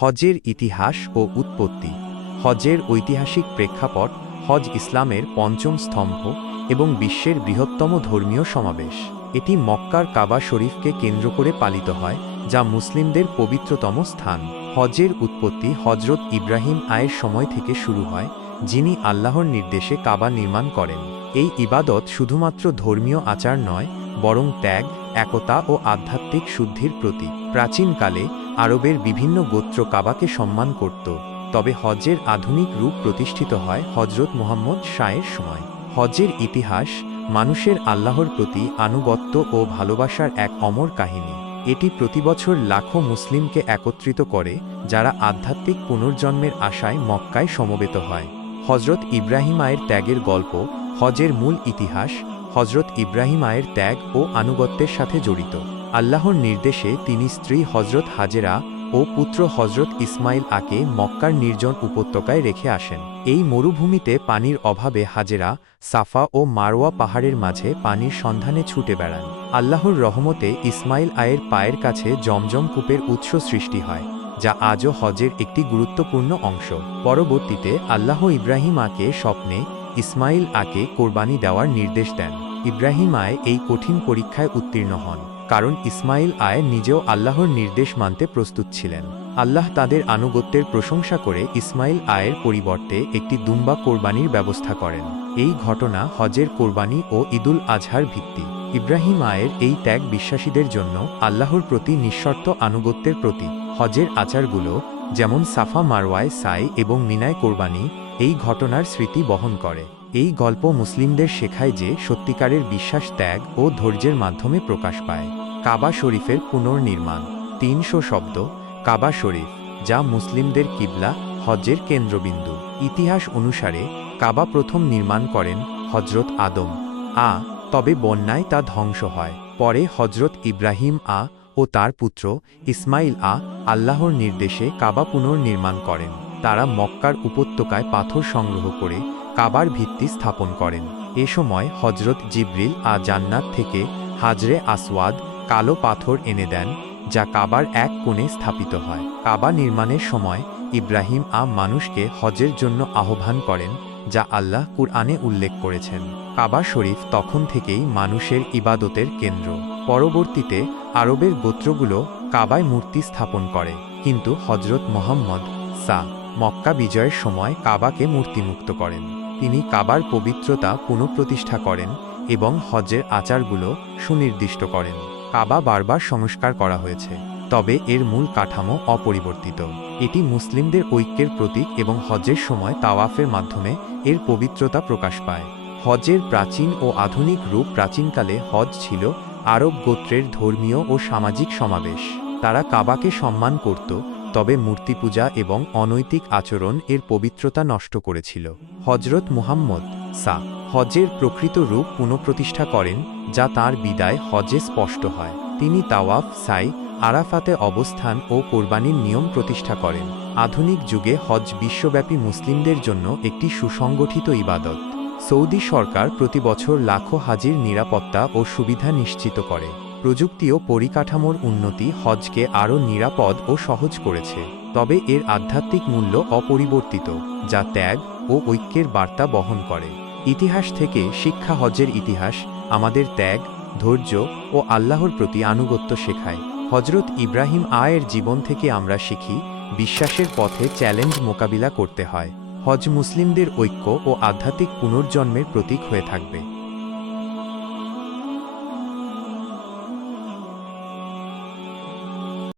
হজের ইতিহাস ও উৎপত্তি। হজের ঐতিহাসিক প্রেক্ষাপট: হজ ইসলামের পঞ্চম স্তম্ভ এবং বিশ্বের বৃহত্তম ধর্মীয় সমাবেশ। এটি মক্কার কাবা শরীফকে কেন্দ্র করে পালিত হয়, যা মুসলিমদের পবিত্রতম স্থান। হজের উৎপত্তি হজরত ইব্রাহিম আয়ের সময় থেকে শুরু হয়, যিনি আল্লাহর নির্দেশে কাবা নির্মাণ করেন। এই ইবাদত শুধুমাত্র ধর্মীয় আচার নয়, বরং ত্যাগ, একতা ও আধ্যাত্মিক শুদ্ধির প্রতীক। প্রাচীনকালে আরবের বিভিন্ন গোত্র কাবাকে সম্মান করত, তবে হজ্জের আধুনিক রূপ প্রতিষ্ঠিত হয় হজরত মুহাম্মদ শায়ের সময়। হজ্জের ইতিহাস মানুষের আল্লাহর প্রতি আনুগত্য ও ভালোবাসার এক অমর কাহিনী। এটি প্রতিবছর লাখো মুসলিমকে একত্রিত করে, যারা আধ্যাত্মিক পুনর্জন্মের আশায় মক্কায় সমবেত হয়। হজরত ইব্রাহিম আয়ের ত্যাগের গল্প। হজের মূল ইতিহাস হজরত ইব্রাহিম আয়ের ত্যাগ ও আনুগত্যের সাথে জড়িত। আল্লাহর নির্দেশে তিনি স্ত্রী হজরত হাজেরা ও পুত্র হজরত ইসমাইল আকে মক্কার নির্জন উপত্যকায় রেখে আসেন। এই মরুভূমিতে পানির অভাবে হাজেরা সাফা ও মারওয়া পাহাড়ের মাঝে পানির সন্ধানে ছুটে বেড়ান। আল্লাহর রহমতে ইসমাইল আয়ের পায়ের কাছে জমজম কূপের উৎস সৃষ্টি হয়, যা আজও হজের একটি গুরুত্বপূর্ণ অংশ। পরবর্তীতে আল্লাহ ইব্রাহিম আকে স্বপ্নে ইসমাইল আকে কোরবানি দেওয়ার নির্দেশ দেন। ইব্রাহিম আয় এই কঠিন পরীক্ষায় উত্তীর্ণ হন, কারণ ইসমাইল আয় নিজেও আল্লাহর নির্দেশ মানতে প্রস্তুত ছিলেন। আল্লাহ তাদের আনুগত্যের প্রশংসা করে ইসমাইল আয়ের পরিবর্তে একটি দুম্বা কোরবানির ব্যবস্থা করেন। এই ঘটনা হজের কোরবানি ও ঈদুল আজহার ভিত্তি। ইব্রাহিম আয়ের এই ত্যাগ বিশ্বাসীদের জন্য আল্লাহর প্রতি নিঃশর্ত আনুগত্যের প্রতীক। হজের আচারগুলো, যেমন সাফা মারওয়ায় সাই এবং মিনায় কোরবানি, এই ঘটনার স্মৃতি বহন করে। এই গল্প মুসলিমদের শেখায় যে সত্যিকারের বিশ্বাস ত্যাগ ও ধৈর্যের মাধ্যমে প্রকাশ পায়। কাবা শরীফের পুনর্নির্মাণ। ৩০০ শব্দ কাবা শরীফ, যা মুসলিমদের কিবলা, হজ্জের কেন্দ্রবিন্দু। ইতিহাস অনুসারে কাবা প্রথম নির্মাণ করেন হজরত আদম তবে বন্যায় তা ধ্বংস হয়। পরে হজরত ইব্রাহিম ও তার পুত্র ইসমাইল আল্লাহর নির্দেশে কাবা পুনর্নির্মাণ করেন। তারা মক্কার উপত্যকায় পাথর সংগ্রহ করে কাবার ভিত্তি স্থাপন করেন। এ সময় হজরত জিবরিল জান্নাত থেকে হাজরে আসওয়াদ, কালো পাথর এনে দেন, যা কাবার এক কোণে স্থাপিত হয়। কাবা নির্মাণের সময় ইব্রাহিম মানুষকে হজের জন্য আহ্বান করেন, যা আল্লাহ কুরআনে উল্লেখ করেছেন। কাবা শরীফ তখন থেকেই মানুষের ইবাদতের কেন্দ্র। পরবর্তীতে আরবের গোত্রগুলো কাবায় মূর্তি স্থাপন করে, কিন্তু হজরত মুহাম্মদ মক্কা বিজয়ের সময় কাবাকে মূর্তিমুক্ত করেন। তিনি কাবার পবিত্রতা পুনঃপ্রতিষ্ঠা করেন এবং হজ্জের আচারগুলো সুনির্দিষ্ট করেন। কাবা বারবার সংস্কার করা হয়েছে, তবে এর মূল কাঠামো অপরিবর্তিত। এটি মুসলিমদের ঐক্যের প্রতীক এবং হজ্জের সময় তাওয়াফের মাধ্যমে এর পবিত্রতা প্রকাশ পায়। হজ্জের প্রাচীন ও আধুনিক রূপ। প্রাচীনকালে হজ ছিল আরব গোত্রের ধর্মীয় ও সামাজিক সমাবেশ। তারা কাবাকে সম্মান করত, তবে মূর্তিপূজা এবং অনৈতিক আচরণ এর পবিত্রতা নষ্ট করেছিল। হজরত মুহাম্মদ হজ্জের প্রকৃত রূপ পুনঃপ্রতিষ্ঠা করেন, যা তাঁর বিদায় হজ্জে স্পষ্ট হয়। তিনি তাওয়াফ, সাই, আরাফাতে অবস্থান ও কোরবানির নিয়ম প্রতিষ্ঠা করেন। আধুনিক যুগে হজ বিশ্বব্যাপী মুসলিমদের জন্য একটি সুসংগঠিত ইবাদত। সৌদি সরকার প্রতি বছর লাখো হাজির নিরাপত্তা ও সুবিধা নিশ্চিত করে। প্রযুক্তি ও পরিকাঠামোর উন্নতি হজকে আরও নিরাপদ ও সহজ করেছে, তবে এর আধ্যাত্মিক মূল্য অপরিবর্তিত, যা ত্যাগ ও ঐক্যের বার্তা বহন করে। ইতিহাস থেকে শিক্ষা। হজ্জের ইতিহাস আমাদের ত্যাগ, ধৈর্য ও আল্লাহর প্রতি আনুগত্য শেখায়। হজরত ইব্রাহিম আয়ের জীবন থেকে আমরা শিখি, বিশ্বাসের পথে চ্যালেঞ্জ মোকাবিলা করতে হয়। হজ মুসলিমদের ঐক্য ও আধ্যাত্মিক পুনর্জন্মের প্রতীক হয়ে থাকবে।